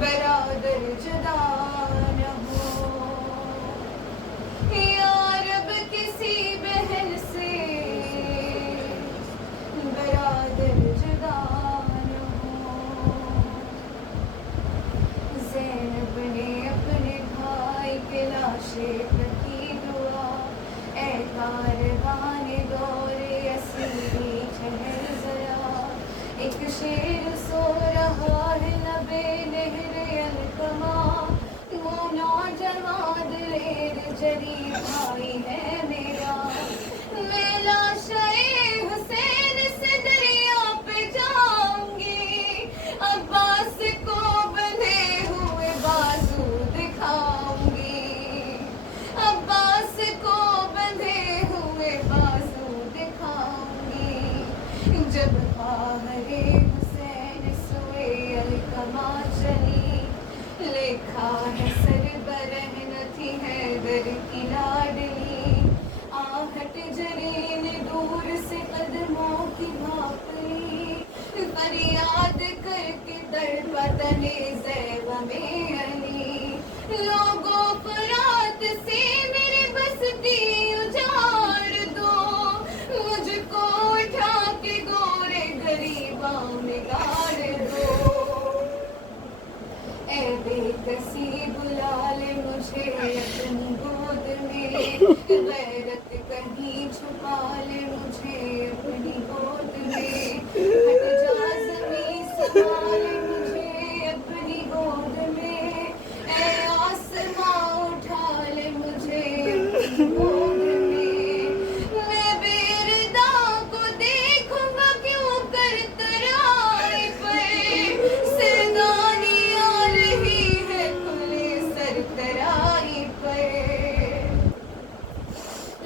बरादर जुदा न हो। या रब किसी बहन से बरादर जुदा न हो। ज़ैनब ने अपने भाई के लाशे पर की दुआ, ऐ कारवाने दौरे असीरी ठहर जरा। एक शेर सो रहा है लबे नहर अलकमा, वो नौजवान दिलेर जरी भाई है मेरा। मैं लाशे हुसैन से दरिया पे जाऊंगी, अब्बास को बंधे हुए बाजू दिखाऊंगी, अब्बास को बंधे हुए बाजू दिखाऊंगी। जब ख्वाहरे हुसैन सोए अलकमा चली, लिखा है सरबरहन थी हैदर की लाडली। आहट जरीन दूर से कदमों की भापली, फरियाद करके तड़पा तने ज़ैब में अली। लोगों को रात से मेरी बस्ती उजाड़ दो, मुझको उठा के गोरे गरीबों में गाड़ दो। ऐ बेकसी बुला ले मुझे अपनी गोद में, गैरत कहीं छुपा ले मुझे अपनी गोद में। हट जा ज़मीं संभाल मुझे अपनी गोद में, ऐ आसमां उठा ले मुझे अपनी गोद में। मैं बेरदा को देखूंगा क्यों कर तराए पे, सिरदानी आ रही है खुले सर तराई पे।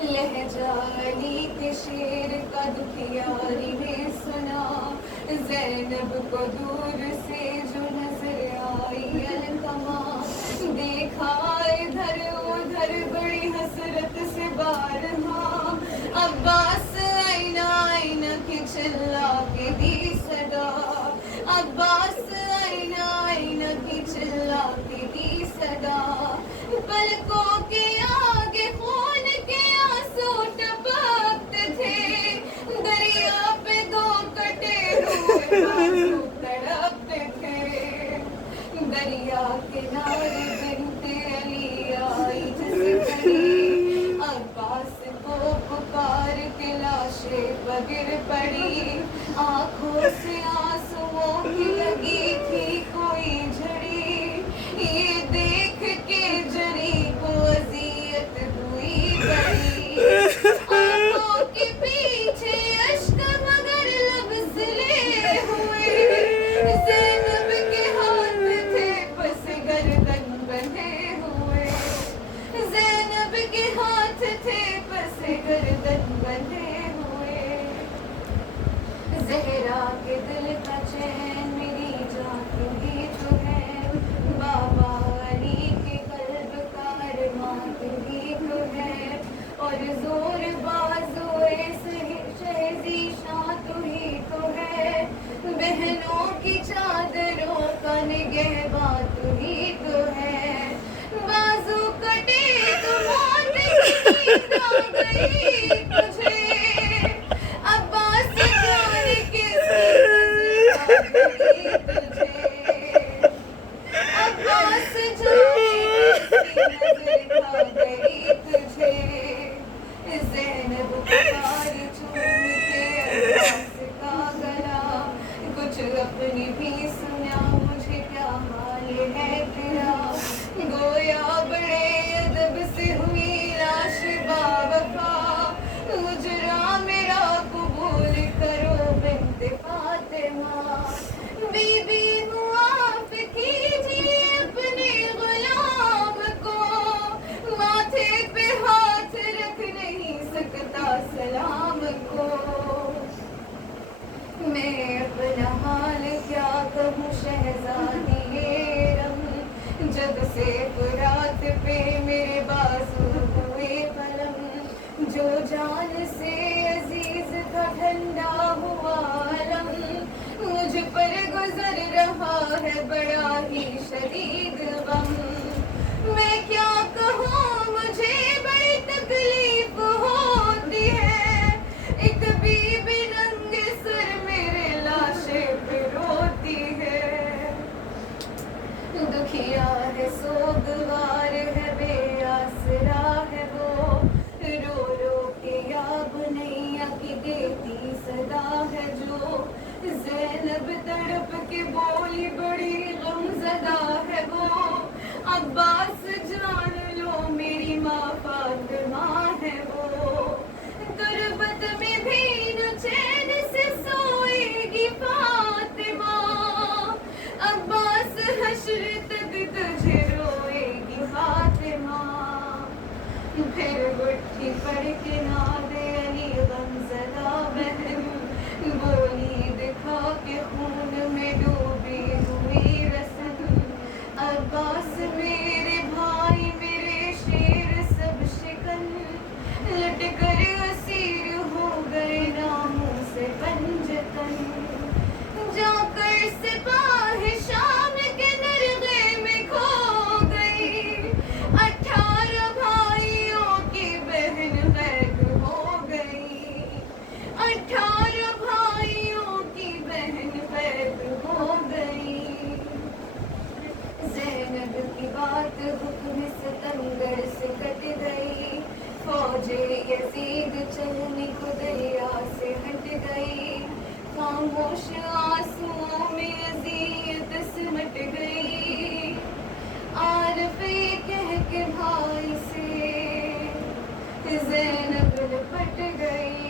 लहजा अली के शेर का दुखियारी में सुना, ज़ैनब को दूर से जो नजर आई अलकमा। देखा इधर उधर बड़ी हसरत से बारहा, अब्बास आईना आईना की चिल्ला के दी सदा, अब्बास आईना आईना की चिल्ला के दी सदा। पलकों के आगे खून के आंसू टपकते थे, दरिया पे दो कटे हुए बाजू तड़पते थे। दरिया किनारे बिनते अली आई जिस घड़ी, अब्बास को पुकार के लाशे बगिर पड़ी। आंखों से आंसुओं की लगी थी कोई झड़ी, ये देख के जरी को अज़ियत हुई बड़ी। आंखों के पीछे अश्क मगर लब सिले हुए, ज़ैनब के हाथ थे बस गर्दन बंधे हुए, ज़ैनब के हाथ थे बस गर्दन बंधे हुए। ज़हरा के दिल का चैन मेरी जान तू ही तो है, बाबा अली के कल्ब का अरमान तू ही तो है। और जोर बाज़ोए शहज़ी शान तू ही तो है, बहनों की चादरों का निगहबान तू ही तो है। बाजू कटे तो मौत की नींद आ गई तुझे, अब्बास जाने किसकी नज़र आ गई तुझे, अब्बास जाने किसकी नज़र आ गई तुझे। ज़ैनब पुकार चूम के अब्बास का गला, कुछ अपनी भी सुना मुझे क्या हाल है तेरा। गोया बड़े अदब से हुई लाश बावफा, मुजरा मेरा कबूल करो बिन्ते फातिमा। बीबी मुआफ कीजिए अपने गुलाम को, माथे पे हाथ रख नहीं सकता सलाम को। मैं अपना हाल क्या कहूँ शहज़ादी रम, जब से फुरात पे मेरे बाजू हुए पलम। जो जान से अजीज का ठंडा हुआ अलम, मुझ पर गुजर रहा रहा है बड़ा ही शदीद गम। मैं क्या कहूँ मुझे बड़ी तकलीफ होती है, एक बीबी नंगे सर मेरे लाशे पे रोती है। दुखिया है सोगवार है बेआसरा है वो, रो रो के याब नैया की देती सदा है जो। ज़ैनब तड़प के बोली बड़ी गमज़दा है वो, अब्बास जान लो मेरी माँ फातिमा है वो। गुरबत में भी न चैन से सोएगी फातिमा, अब्बास हश्र तक तुझे रोएगी फातिमा। फिर गुट्ठी पढ़ के नादे अली गमज़दा बहन, बोली दिखा के खून में डूबी हुई रस्म। अब्बास मेरे भाई मेरे शेर सब शिकन, लट कर असीर हो गए नामों से पंजतन। जाकर सिपाही शाम के नरगे में खो गई, 18 भाइयों की बहन कैद हो गई, 18 भाइयों की बहन कैद हो गई। ज़ैनब की बात हुक्म सितमगर से कट गई, फौजे यजीद चलने को दरिया से हट गई। खामोश आंसुओं में अज़ियत सिमट गई, आरफ़ ये कह के भाई से ज़ैनब लिपट गई।